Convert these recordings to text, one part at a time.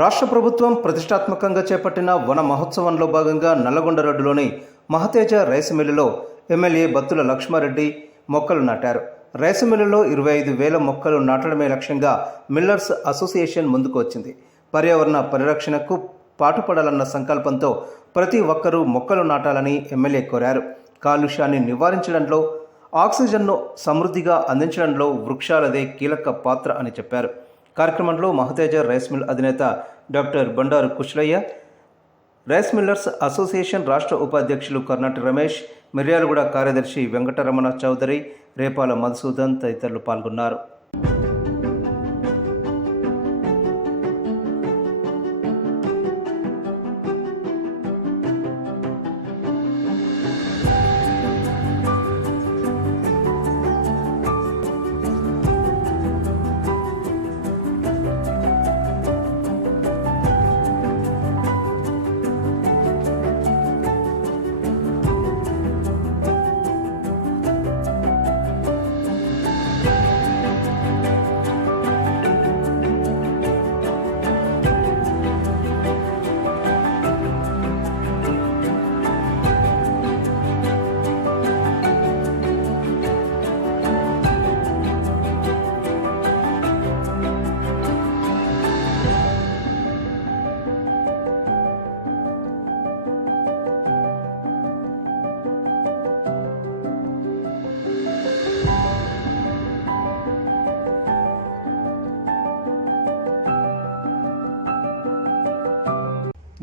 రాష్ట్ర ప్రభుత్వం ప్రతిష్టాత్మకంగా చేపట్టిన వన మహోత్సవంలో భాగంగా నల్లగొండ రోడ్డులోని మహతేజ రైస్ మిల్లులో ఎమ్మెల్యే బత్తుల లక్ష్మారెడ్డి మొక్కలు నాటారు. రైస్ మిల్లులో 25,000 మొక్కలు నాటడమే లక్ష్యంగా మిల్లర్స్ అసోసియేషన్ ముందుకు వచ్చింది. పర్యావరణ పరిరక్షణకు పాటుపడాలన్న సంకల్పంతో ప్రతి ఒక్కరూ మొక్కలు నాటాలని ఎమ్మెల్యే కోరారు. కాలుష్యాన్ని నివారించడంలో, ఆక్సిజన్ను సమృద్ధిగా అందించడంలో వృక్షాలదే కీలక పాత్ర అని చెప్పారు. కార్యక్రమంలో మహతేజ రైస్ మిల్ అధినేత doctor Bandaru Kushalaiah, rice millers association రాష్ట్ర ఉపాధ్యక్షులు కర్నాటి రమేష్, మిర్యాలగూడ కార్యదర్శి వెంకటరమణ చౌదరి, రేపాల మధుసూదన్ తదితరులు పాల్గొన్నారు.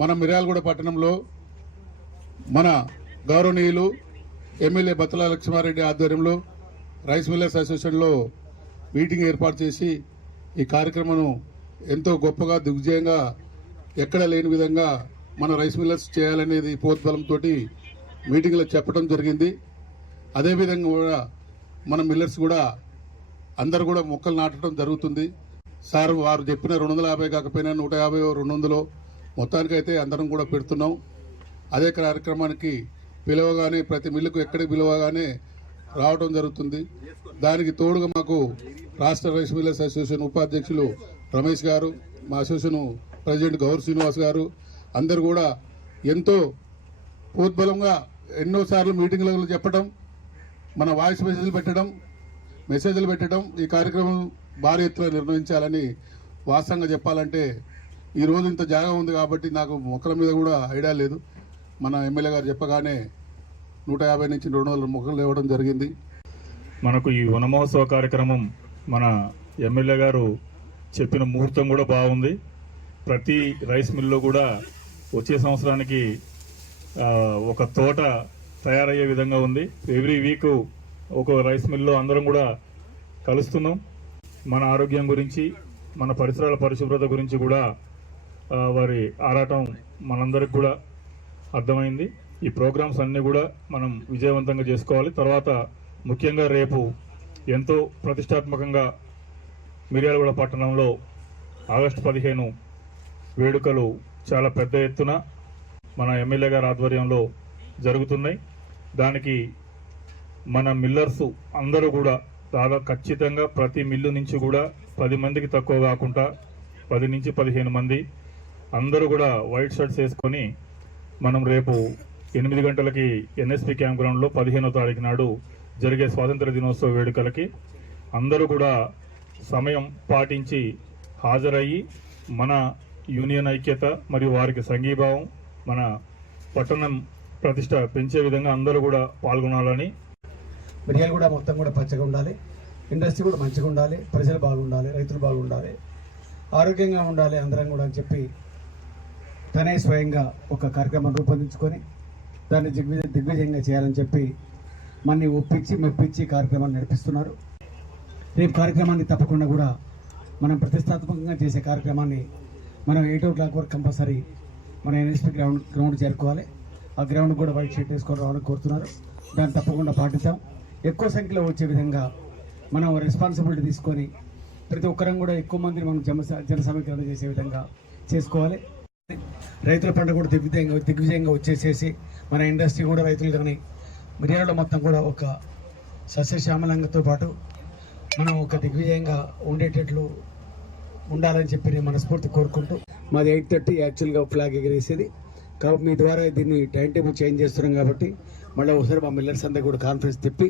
మన మిర్యాలగూడ పట్టణంలో మన గౌరవనీయులు ఎమ్మెల్యే బత్తుల లక్ష్మారెడ్డి ఆధ్వర్యంలో రైస్ మిల్లర్స్ అసోసియేషన్లో మీటింగ్ ఏర్పాటు చేసి ఈ కార్యక్రమం ఎంతో గొప్పగా దిగ్విజయంగా ఎక్కడ లేని విధంగా మన రైస్ మిల్లర్స్ చేయాలనేది పోద్బలంతో మీటింగ్లో చెప్పడం జరిగింది. అదేవిధంగా కూడా మన మిల్లర్స్ కూడా అందరు కూడా మొక్కలు నాటడం జరుగుతుంది. సార్ వారు చెప్పిన 250 కాకపోయినా 150 200 మొత్తానికైతే అందరం కూడా పెడుతున్నాం. అదే కార్యక్రమానికి పిలవగానే ప్రతి మిల్లుకు ఎక్కడికి పిలవగానే రావడం జరుగుతుంది. దానికి తోడుగా మాకు రాష్ట్ర రైస్ మిల్లర్స్ అసోసియేషన్ ఉపాధ్యక్షులు రమేష్ గారు, మా అసోసియేషన్ ప్రెసిడెంట్ గౌర్ శ్రీనివాస్ గారు అందరు కూడా ఎంతో ప్రోద్బలంగా ఎన్నోసార్లు మీటింగ్లలో చెప్పడం, మన వాయిస్ మెసేజ్లు పెట్టడం ఈ కార్యక్రమం భారీ ఎత్తున నిర్వహించాలని వాస్తవంగా చెప్పాలంటే ఈ రోజు ఇంత జాగా ఉంది కాబట్టి నాకు మొక్కల మీద కూడా ఐడియా లేదు. మన ఎమ్మెల్యే గారు చెప్పగానే 150 నుంచి 200 మొక్కలు ఇవ్వడం జరిగింది. మనకు ఈ వన మహోత్సవ కార్యక్రమం మన ఎమ్మెల్యే గారు చెప్పిన ముహూర్తం కూడా బాగుంది. ప్రతి రైస్ మిల్లో కూడా వచ్చే సంవత్సరానికి ఒక తోట తయారయ్యే విధంగా ఉంది. ఎవ్రీ వీక్ ఒక రైస్ మిల్లో అందరం కూడా కలుస్తున్నాం. మన ఆరోగ్యం గురించి, మన పరిసరాల పరిశుభ్రత గురించి కూడా వారి ఆరాటం మనందరికి కూడా అర్థమైంది. ఈ ప్రోగ్రామ్స్ అన్నీ కూడా మనం విజయవంతంగా చేసుకోవాలి. తర్వాత ముఖ్యంగా రేపు ఎంతో ప్రతిష్టాత్మకంగా మిర్యాలగూడ పట్టణంలో ఆగస్టు 15 వేడుకలు చాలా పెద్ద ఎత్తున మన ఎమ్మెల్యే గారి ఆధ్వర్యంలో జరుగుతున్నాయి. దానికి మన మిల్లర్స్ అందరూ కూడా దాదాపు ఖచ్చితంగా ప్రతి మిల్లు నుంచి కూడా 10 మందికి తక్కువ కాకుండా 10 నుంచి 15 మంది అందరూ కూడా వైట్ షర్ట్స్ వేసుకొని మనం రేపు 8 గంటలకి ఎన్ఎస్పి క్యాంప్ గ్రౌండ్లో 15వ తారీఖు నాడు జరిగే స్వాతంత్ర దినోత్సవ వేడుకలకి అందరూ కూడా సమయం పాటించి హాజరయ్యి మన యూనియన్ ఐక్యత మరియు వారికి సంఘీభావం, మన పట్టణం ప్రతిష్ట పెంచే విధంగా అందరూ కూడా పాల్గొనాలని. మిర్యాలు కూడా మొత్తం కూడా పచ్చగా ఉండాలి, ఇండస్ట్రీ కూడా మంచిగా ఉండాలి, ప్రజలు బాగుండాలి, రైతులు బాగుండాలి, ఆరోగ్యంగా ఉండాలి అందరం కూడా అని చెప్పి తనే స్వయంగా ఒక కార్యక్రమం రూపొందించుకొని దాన్ని దిగ్విజయంగా చేయాలని చెప్పి మన్ని ఒప్పించి మెప్పించి కార్యక్రమాన్ని నడిపిస్తున్నారు. రేపు కార్యక్రమాన్ని తప్పకుండా కూడా మనం ప్రతిష్టాత్మకంగా చేసే కార్యక్రమాన్ని మనం 8 o'clock వరకు కంపల్సరీ మన ఎన్ఎస్పి గ్రౌండ్ చేరుకోవాలి. ఆ గ్రౌండ్ కూడా వైట్ షీట్ వేసుకొని రావాలని కోరుతున్నారు. దాన్ని తప్పకుండా పాటిద్దాం. ఎక్కువ సంఖ్యలో వచ్చే విధంగా మనం రెస్పాన్సిబిలిటీ తీసుకొని ప్రతి ఒక్కరం కూడా ఎక్కువ మందిని మనం జన సమీకరణ చేసే విధంగా చేసుకోవాలి. రైతుల పంట కూడా దిగ్విజయంగా వచ్చేసేసి మన ఇండస్ట్రీ కూడా రైతులు కానీ మిర్యాలలో మొత్తం కూడా ఒక సస్యశ్యామలంగతో పాటు మనం ఒక దిగ్విజయంగా ఉండేటట్లు ఉండాలని చెప్పి నేను మనస్ఫూర్తి కోరుకుంటూ మాది 8:30 యాక్చువల్గా ఫ్లాగ్ ఎగిరేసేది. కాబట్టి మీ ద్వారా దీన్ని టైం టేబుల్ చేంజ్ చేస్తున్నాం కాబట్టి మళ్ళీ ఒకసారి మా మిల్లర్స్ అందరూ కూడా కాన్ఫరెన్స్ తిప్పి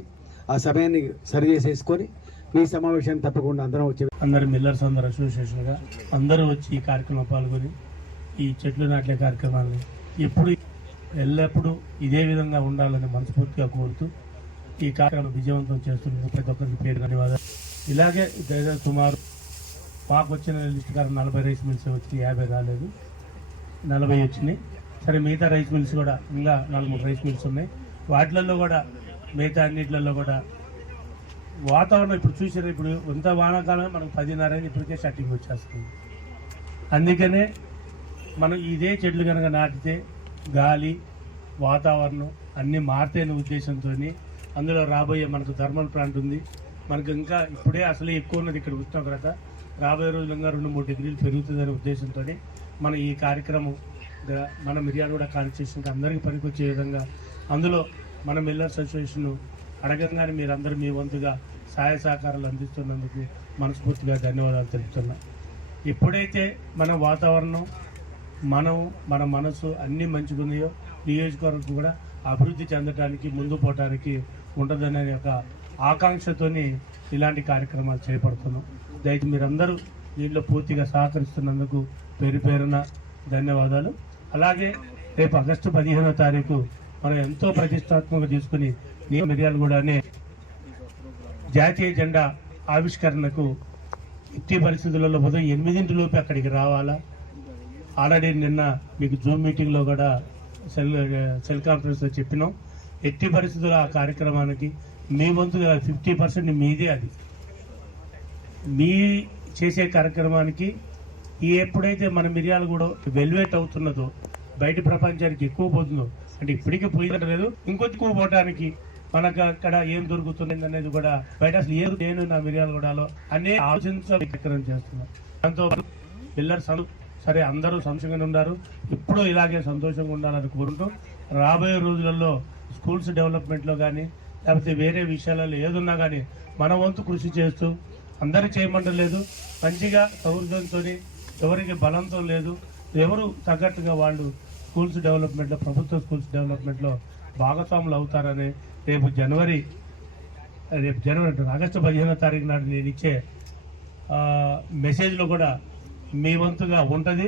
ఆ సమయాన్ని సరి చేసేసుకొని మీ సమావేశాన్ని తప్పకుండా అందరం వచ్చి అందరు మిల్లర్స్ అందరు అసోసియేషన్గా అందరూ వచ్చి ఈ కార్యక్రమంలో పాల్గొని ఈ చెట్లు నాట్లే కార్యక్రమాన్ని ఎల్లప్పుడూ ఇదే విధంగా ఉండాలని మనస్ఫూర్తిగా కోరుతూ ఈ కార్యక్రమం విజయవంతం చేస్తున్నందుకు ప్రతి ఒక్కరికి పేరు ధన్యవాదాలు. ఇలాగే సుమారు మాకు వచ్చిన లిస్ట్ గారు 40 రైస్ మిల్స్ వచ్చి 50 రాలేదు, 40 వచ్చినాయి. సరే మిగతా రైస్ మిల్స్ కూడా ఇంకా 4-3 రైస్ మిల్స్ ఉన్నాయి. వాటిలలో కూడా మిగతా అన్నిట్లలో కూడా వాతావరణం ఇప్పుడు చూసారు. ఇప్పుడు ఎంత వానాకాలం మనకు 10:30 ఇప్పటికే షట్టింగ్ వచ్చేస్తుంది. అందుకనే మనం ఇదే చెట్లు కనుక నాటితే గాలి వాతావరణం అన్నీ మారుతాయనే ఉద్దేశంతో అందులో రాబోయే మనకు థర్మల్ ప్లాంట్ ఉంది. మనకు ఇంకా ఇప్పుడే అసలు ఎక్కువ ఉన్నది ఇక్కడ ఉష్ణోగ్రత, రాబోయే రోజులంగా 2-3 డిగ్రీలు పెరుగుతుందనే ఉద్దేశంతో మనం ఈ కార్యక్రమం మన మిర్యాలగూడ కాన్స్టిట్యూషన్కి అందరికీ పనికొచ్చే విధంగా అందులో మన మిల్లర్స్ అసోసియేషన్ అడగంగానే మీరందరూ మీ వంతుగా సహాయ సహకారాలు అందిస్తున్నందుకు మనస్ఫూర్తిగా ధన్యవాదాలు తెలుపుతున్నా. ఎప్పుడైతే మన వాతావరణం మన మనసు అన్నీ మంచిగున్నాయో నియోజకవర్గం కూడా అభివృద్ధి చెందడానికి ముందు పోవడానికి ఉంటుందనే ఒక ఆకాంక్షతోని ఇలాంటి కార్యక్రమాలు చేపడుతున్నాం. దయచేసి మీరందరూ దీంట్లో పూర్తిగా సహకరిస్తున్నందుకు పేరు పేరున ధన్యవాదాలు. అలాగే రేపు ఆగస్టు 15వ తారీఖు మనం ఎంతో ప్రతిష్టాత్మకంగా తీసుకుని మిర్యాలగూడ అనే జాతీయ జెండా ఆవిష్కరణకు ఎట్టి పరిస్థితులలో ఉదయం 8 అక్కడికి రావాలా. ఆల్రెడీ నిన్న మీకు జూమ్ మీటింగ్లో కూడా సెల్ కాన్ఫరెన్స్లో చెప్పినాం. ఎట్టి పరిస్థితుల్లో ఆ కార్యక్రమానికి మీ వంతుగా 50% మీదే. అది మీ చేసే కార్యక్రమానికి ఎప్పుడైతే మన మిర్యాలగూడ వెల్వేట్ అవుతున్నదో బయట ప్రపంచానికి ఎక్కువ పోతుందో, అంటే ఇప్పటికే పోయిందలేదు ఇంకొంచెం ఎక్కువ పోవడానికి మనకు అక్కడ ఏం దొరుకుతుంది అనేది కూడా బయట అసలు ఏది నేను నా మిర్యాలగూడలో అనే ఆలోచించాలి కార్యక్రమం చేస్తున్నాం. దాంతో పిల్లర్స్ సరే అందరూ సంతోషంగానే ఉన్నారు. ఎప్పుడూ ఇలాగే సంతోషంగా ఉండాలని కోరుతూ రాబోయే రోజులలో స్కూల్స్ డెవలప్మెంట్లో కానీ లేకపోతే వేరే విషయాలలో ఏదున్నా కానీ మన వంతు కృషి చేస్తూ అందరూ చేయమంటలేదు. మంచిగా సౌహృదంతో ఎవరికి బలంతో లేదు, ఎవరు తగ్గట్టుగా వాళ్ళు స్కూల్స్ డెవలప్మెంట్లో ప్రభుత్వ స్కూల్స్ డెవలప్మెంట్లో భాగస్వాములు అవుతారని రేపు ఆగస్టు 15వ తారీఖు నాడు నేను ఇచ్చే మెసేజ్లో కూడా మీ వంతుగా ఉంటుంది.